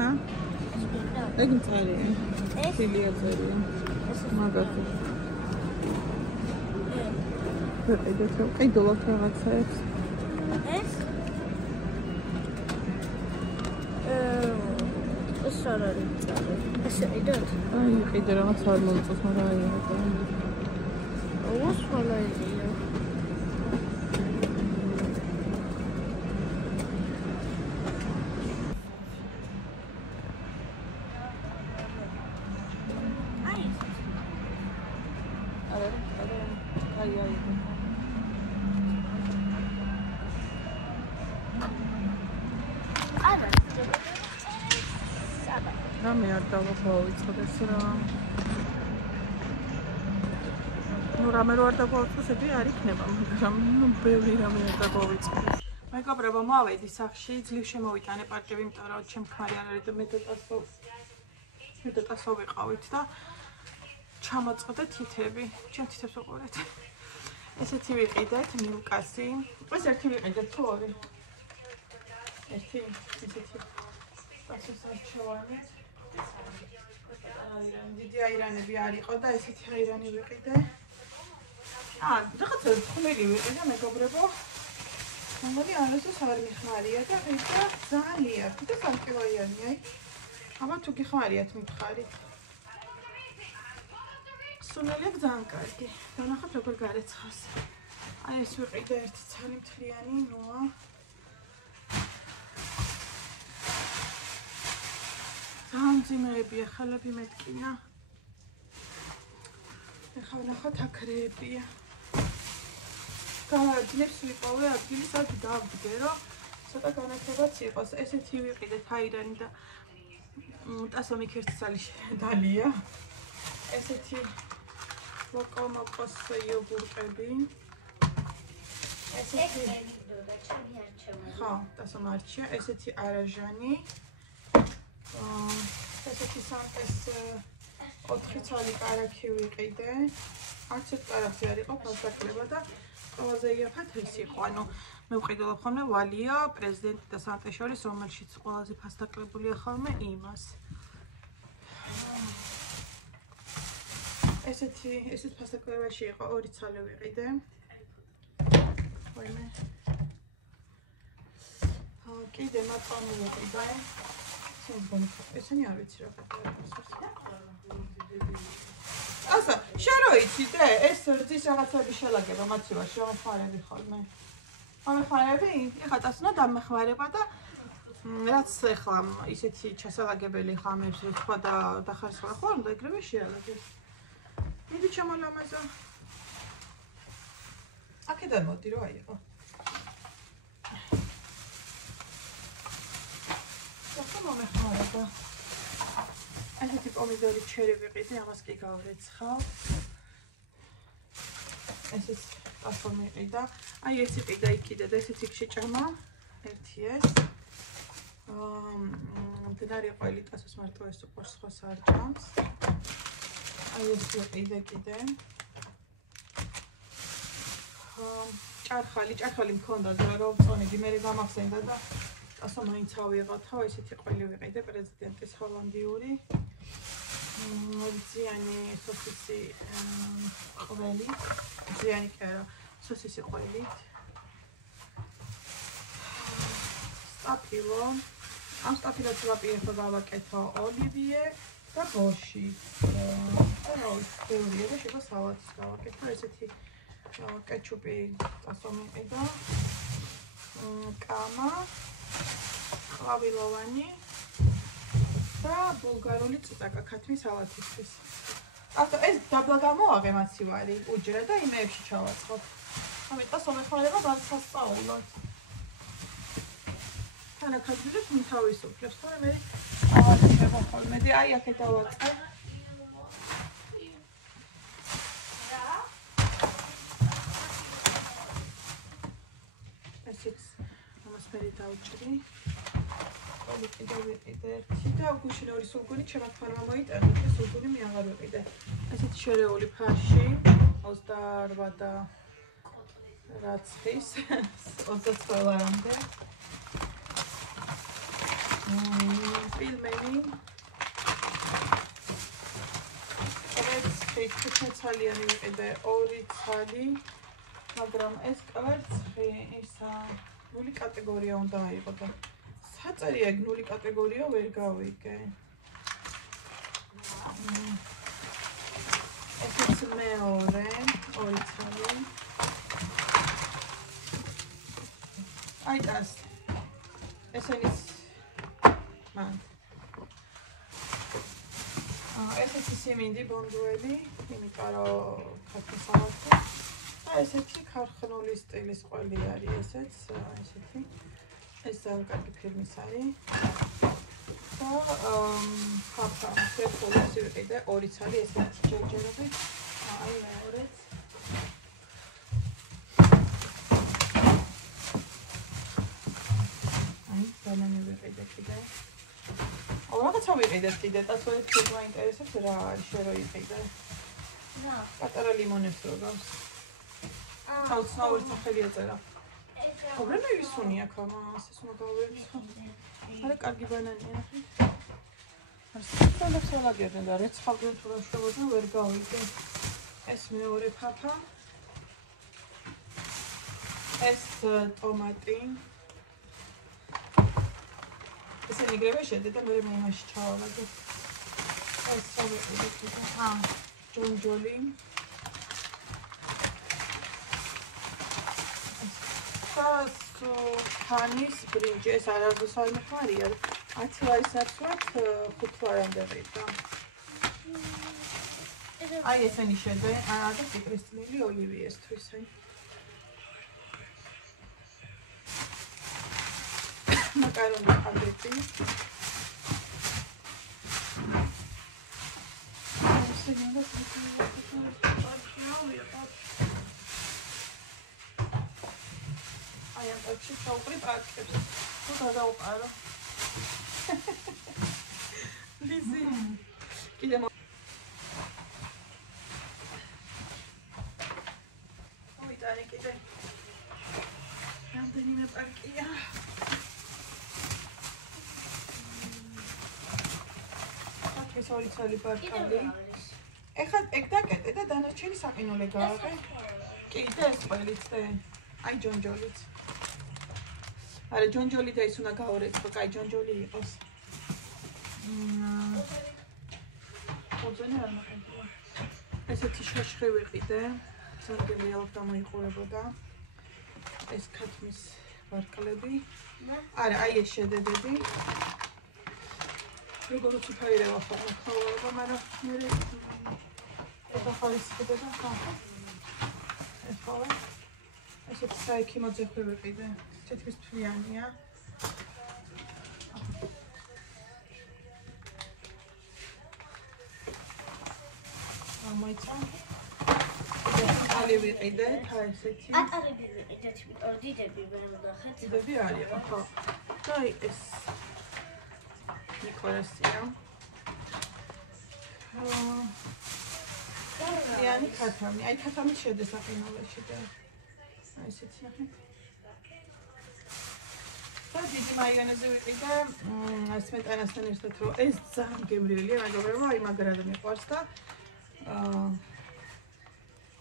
ხა? ეგ მწარია. ხილია წერია. მაგათი. ვეყიდეთ, ყიდულობთ რაღაცაებს. ეს? ეს არ არის მწარი. ესე ყიდოთ? აი, ყიდე რაღაც არ მომწონს, მაგრამ აი რა. ოს ხალაიზია. რამე არ დავაღვიწყდეს რა. ნუ რამე რო არ დავაღვიწყდეს, ეგ არ იქნება, მაგრამ ნუ ბევრი რამე არ დავაღვიწყდეს. მეგობრებო, მოვედი სახში, ძლივ შემოვიტანე პარკები, იმიტომ რომ ჩემ ქმარი არ არის და მე დეტასო ვიყავით და ჩამოწყდა თითები. ჩემ თითებს უყურეთ. ესეთი ვიყიდეთ, მილკასი. ეს ერთი ვიყიდეთ თუ ორი? ერთი, ესეთი. პასუხს არჩევანი. დიდი აირანები არ იყო და ესეთი აირანი ვიყიდე. რაღაცა ხმელი ვიყიდე, მეგობრებო. მაგრამ არასდროს არ მიხმარია და ვიდა ძალიან და 3 კილოიანი, აი. აბა თუ გიხმარიათ მითხარით. სუნელი ძალიან კარგი. დანახოთ როგორ გარეცხავს. აი ეს ვიყიდე ერთი ცალი მთლიანი ნოა. ძალიან ძიმეებია, ხალები მეტკინა. ეხლა ვნახოთ აკრეებია. გააძნებს ვიყავე ადგილი, სადაც დავდგე, რომ ცოტა განათებაც იყოს. ესეთი ვიყიდეთ აირანი და ტასომიქ ერთი ცალი დალია. ესეთი ლოკომოკოს იოგურტები. ესეთი ხო, ტასომ არჩია, ესეთი არაჟანი. ესეთი სამყეს 4 ცალი კარაქი ვიყიდე. არც ერთ კარაქი არ იყო ფასდაკლება და ყველაზე იაფად ეს იყო. ანუ მე ვყიდულობ ხოლმე ვალიო, პრეზიდენტი და სანტე შორის, რომელშიც ყველაზე ფასდაკლებულია ხოლმე იმას. ესეთ ფასდაკლებაში იყო 2 ცალი ვიყიდე. ვაიმე. კიდე მაწონი ვიყიდე. ესენი არ ვიცი რა გაქვს. ასა, შენ რო იცით, ეს რძის რაღაცები შელაგება მაცივაში, მომხმარები ხოლმე. მომხმარები, ეხლა დასუნა დამეხმარება და რაც ეხლა ისეთი ჩასალაგებელი ხამებს რო თქვა და დახარისხა ხო, უნდა ეგრევე შეალაგებს. მიდი ჩამოლამაზო. აქედან მოდი რა იყო. მომეხმარება. ესეთი პომიდორი ჩერი ვიყიდე, ამას კი გავრეცხავ. ესეც პასტა მიყიდა. აი ეს იყიდა იქიდა და ესეთი შეჭამა. ერთი ეს. მდნარი ყველი ტასოს მარტო ეს უყურს სხვა სარჭამს. აი ეს იყიდა კიდე. ჭარხალი მქონდა და რომ წონიდი მე გამახსენდა და ასო მაინც ავიღათავ, ესეთი ყველი ვიყიდე, პრეზიდენტის ჰოლანდიური. ძიანი სოსისი ყველი, ძიანი კი არა, სოსისი ყველი. სტაფილო. ამ სტაფილოს ვაპირებო გავაკეთო ოლივიე და ბოში. და რა ვიცი, და შეიძლება სალატს გავაკეთო, ესეთი კეჩუპი ასო მიყიდა. კამა ყვავილოვანი და ბულგარული წიტაკა ქათმი სალათისთვის. ახლა ეს დაბლა გამოაღე მაცივარი უჯრა და იმეებში ჩავაწყობ. ამიტომ მომეხმარება განსასწაულად. თანა ქათმის მითავისუფლებს, თორემ მე ავაწყებ ხოლმე და აი აქეთ დავაწყებ. ესეც ამასფერი დავჭრი. კიდე ვიყიდე ერთი და გუშინ ორი სულგუნი ჩემ თქმა მოიტანა და სულგუნი მე აღარ ვიყიდე. ესეთი შერეული ფარში 28 და რაცხის 29 ლარამდე. პილმენი. კვერცხი 15 ცალიანი ვიყიდე 2 ცალი, მაგრამ ეს კვერცხი ისა ნული კატეგორია უნდა აიღო და საწერია ეგ ნული კატეგორია ვერ გავიგე. ესეც მეორე 2 ცალი. აი დას. ესენის მან. ესეთი სიმინდი ბონდუელი, იმიტომ რომ ქართულსავარდი. და ესეთი ქარხნული სტილის ყველი არის ესეც, ესეთი. ეს ძალიან კარგი ფირმის არის. და ხაფა, შეფოლოს ვიყიდე 2 ცალი ესეთი ჯერჯერობით. აი მეორეც. აი ბანანი ვიყიდე კიდე. რაღაცა ვიყიდეთ კიდე, თასოეთ მაინტერესებს რა არის შე რო იყიდე. რა? პატარა ლიმონებს რო გავს. ცალცნაური სახელი ეწერა. პრობლემა ისუნი აქ ამას ეს მოგავებს. არა კარგი ბანანია ნახეთ. არც სალაგერდნენ და რეც ხავდნენ თუ რა შევოდნენ ვერ გავიგე. ეს მეორე ფაფა. ეს ტომატი. ესენი გრევე შედი და მე იმაში ჩავალაგე. ეს სამეყიდე კიდე. ჯონჯოლი. ხანის ბრინჯი ეს არაზუსალ მეხარია 10 ლარის ნაცვლად 5 ლარამდე ვიყდა. აი ესენი შეძე და კრისტლილი ოლივიესთვის აი. მაკარონი ხანდეთი. აი ამ ტიპში ჩაუყრი პაკეტს. თუ გადავყარო. ლიზი. კიდე მოიტანე კიდე. რამდენიმე პაკია. ეს 2 ცალი პარკალი. ეხლა ეგ დაკეტე და დანარჩენი საყინოლე გააღე. კიდე ეს ყველიც და აი ჯონჯოლიც. არა ჯონჯოლი და ის უნდა გაორეცხო, კაი ჯონჯოლი იყოს. ოძენი არ მაყენია. ესეთი შაშხი ვიყიდე, ძალიან რეალურად გამოიყურებოდა. ეს ქათმის ვარკლები. არა, აი ეს შედედები. როგორ უციფაირება ხოლმე ხოლმე, მაგრამ მე ეს ახალისდება და ხა. ეს ხოლმე. ესეთი საიქიმო ძეხვი ვიყიდე. თითქმის ფლიანია. მოიცა. ალი ვიყიდე, ესეთი. პატარები ვიყიდეთ, ვიტყოდ დიდები ვერ მოდახეთ. დიდები არის, ხო. და ეს ნიკოლასია.იანი ქათამი. აი ქათამი შედეს აყინოლეში და აი ესეთი ნახე. და დიდი მაიონეზი ვიყიდე, სმეტანასთან ერთად რომ ეს ძალიან გემრიელია, მაგრამ აი მაგრად მიყვარს და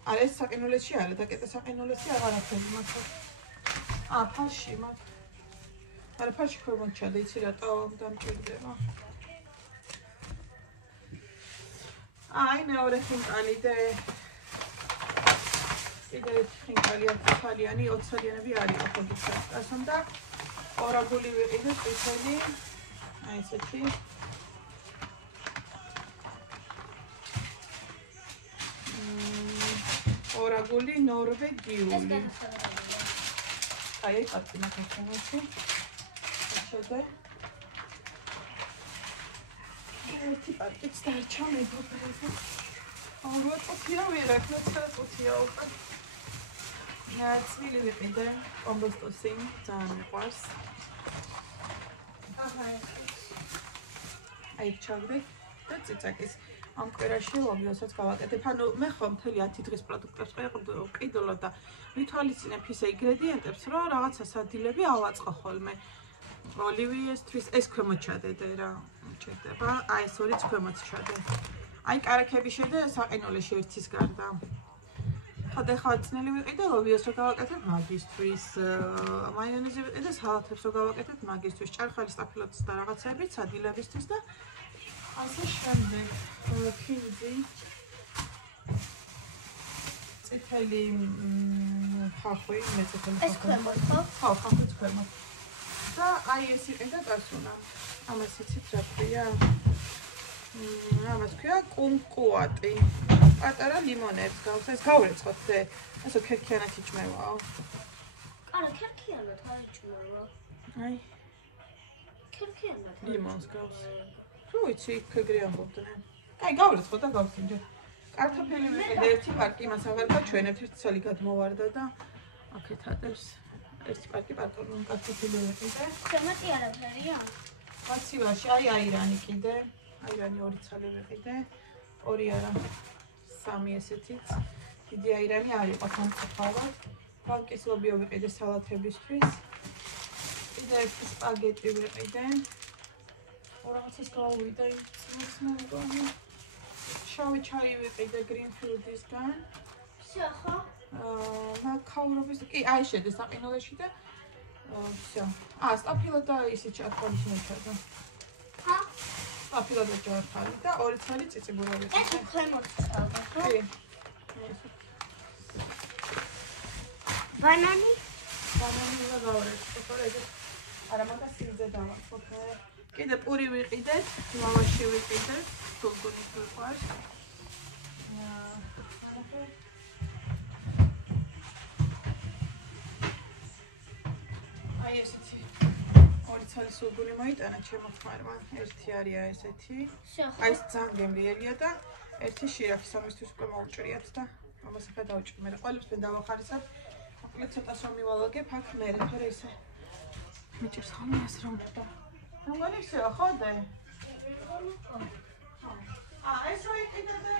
არა ეს საყინოლეში არა, დაკეტე საყინოლეში აღარაფერი მაქვს. ფალში მაქვს. არა ფალში ქვემოთ ჩადა, იცი რატო დამჭირდება. აი მეორე ხინკალი და კიდე ხინკალი ახალიანი 20 ცალიანები არის ხო გიწევს და ორაგული ვიყიდე წითელი აი ესეთი ორაგული ნორვეგიული აი პატინა ქართულში შედა ერთი პაკეტს დარჩა მეგობრებო. ორი წუთია ვერაქნა, 9 წუთია უკვე. ცვილი ვიყიდე, კომბოსტოსი, ძალიან მიყვარს. აი ჩაგდე და ციცაკის ამ კვერაში ლობიოსაც გავაკეთებ. ანუ მე ხომ მთელი 10 დღის პროდუქტებს ვყიდულობ და ვითვალისწინებ ის ინგრედიენტებს, რომ რაღაცა სადილები ავაწყო ხოლმე. ოლივიესთვის ეს ქვემოთ ჩადედე რა ჭირდება. აი ეს ორიც ქვემოთ ჩადე. აი კარაქები შედე საყინოლეში ერთის გარდა. ხოდა ხა წნელი ვიყიდე ლობიოს რო გავაკეთებ მაგისტრის, მაიონეზი ვიყიდე სალათებს რო გავაკეთებ მაგისტრის, ჭარხალი სტაფილოთის და რაღაცები, სადილებისთვის და ასე შემდეგ. ქინძი წითელი ხახვი, მე წითელი ხახვი. ეს ქვემოთ ხო? ხო, ხახვიც ქვემოთ. და აი ეს იყიდა გასუნა. ამას იცით რა ქვია? ამას ქვია კუმკუატი. პატარა ლიმონებს გავს. ეს გავრეცხოთ ზე. ესო ქერქიანად იჭმევაო. არა, ქერქიანად არ იჭმევა. აი, ქერქიანად. ლიმონს გავს. თუ იცი, ქეგრი ამბობდნენ. აი, გავრეცხოთ და გავსინჯე. კარტოფილი ვიყიდე ერთი პარკი, მას აღარ გაჩვენებთ, ერთი ცალი გადმოვარდა და აქეთ ატევს. ერთი პარკი კარტოფილი ვიყიდე. ქვემოთი არაფერია? მაცივაში, აი აირანი კიდე. აირანი ორი ცალი ვიყიდე. ორი არა. სამი ესეთიც. დიდი აირანი არ იყო სამწუხაროდ. ბანკის ლობიო ვიყიდე სალათებისთვის. კიდე ერთი სპაგეტი ვიყიდე. რაღაცას გავუვიდა იმცნო. შავი ჩაი ვიყიდე გრინფილდისგან. всё ხო? მაქაურობის კი აი შედი საყინოლეში და всё. სტაფილო და ისი ჭარხალი შეჩერდა. ხა? სტაფილო და ჭარხალი და ორი ცალი წიწიბურა ეს ვიყიდე. ქვემოთ წავდა ხო? კი. ბანანი? ბანანი და გავრეცხოთ, თორე ეს არა მაგას სილზე დავაწყოთ. კიდე პური ვიყიდეთ, ლავაში ვიყიდეთ, სულგუნი ვიყვარს. აი ესეთი ორი ცალი სულგუნი მოიტანა ჩემო ხმარმა. ერთი არია ესეთი. всё ხო? აი ეს ძალიან გემრიელია და ერთი შირაქი სამისთვის უკვე მოუჭრიათ და ამას ახლა დავჭრი. მე ყველებს მე დავახარისებ. მოკლედ ცოტას რომ მივალაგებ აქ მე თორე ისე მიჭირს ხოლმე ეს რომ და გამალისეა ხოდე? ეს რო იყიდე და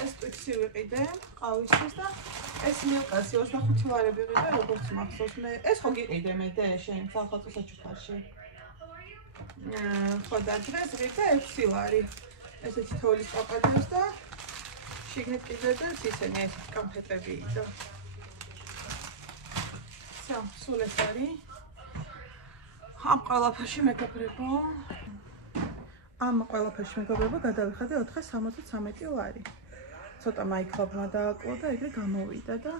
ეს ტვიქსი ვიყიდე, ყავისთვის და ეს მილკასი 25 ლარი ვიყიდე, როგორც მახსოვს მე. ეს ხო გიყიდე მე დე შენ სახალხო საჩუქარში. ხო და დღეს ვიყიდე 6 ლარი. ესეთი თოვლის პაპადიოს და შიგნით კიდე და ისინი ესეთ კონფეტები და всё, სულ ეს არის. ამ ყველაფერში მეგობრებო, გადავიხადე 473 ლარი. ცოტა მაიკლავმა დააკლო და ეგრე გამოვიდა და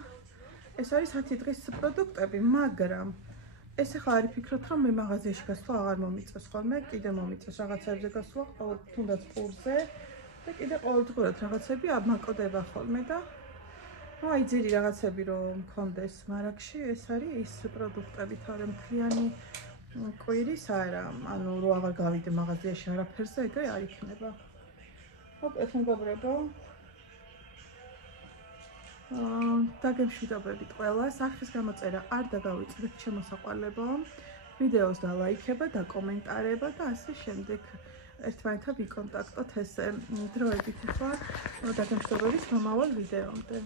ეს არის 10 დღის პროდუქტები, მაგრამ ეს ახლა არ ვფიქრობ, რომ მე მაღაზიაში გასვლა აღარ მომიწევს ხოლმე, კიდე მომიწევს რაღაცებზე გასვლა, თუნდაც პურზე და კიდე ყოველდღურად რაღაცები ამაკოდება ხოლმე და აი ძირი რაღაცები რომ მქონდეს მარაგში, ეს არის ის პროდუქტები, თორემ მთლიანი კვირის არა, ანუ რო აღარ გავიდე მაღაზიაში არაფერზე, ეგრე არ იქნება. მოკლედ მეგობრებო, დაგემშვიდობებით ყველას, არხის გამოწერა არ დაგავიწყდეთ შემოსაყვალებო, ვიდეოს დალაიქება და კომენტარება და ასე შემდეგ ერთმანეთთან ვიკონტაქტოთ ეს დროებით ახლა დაგემშვიდობებით მომავალ ვიდეომდე.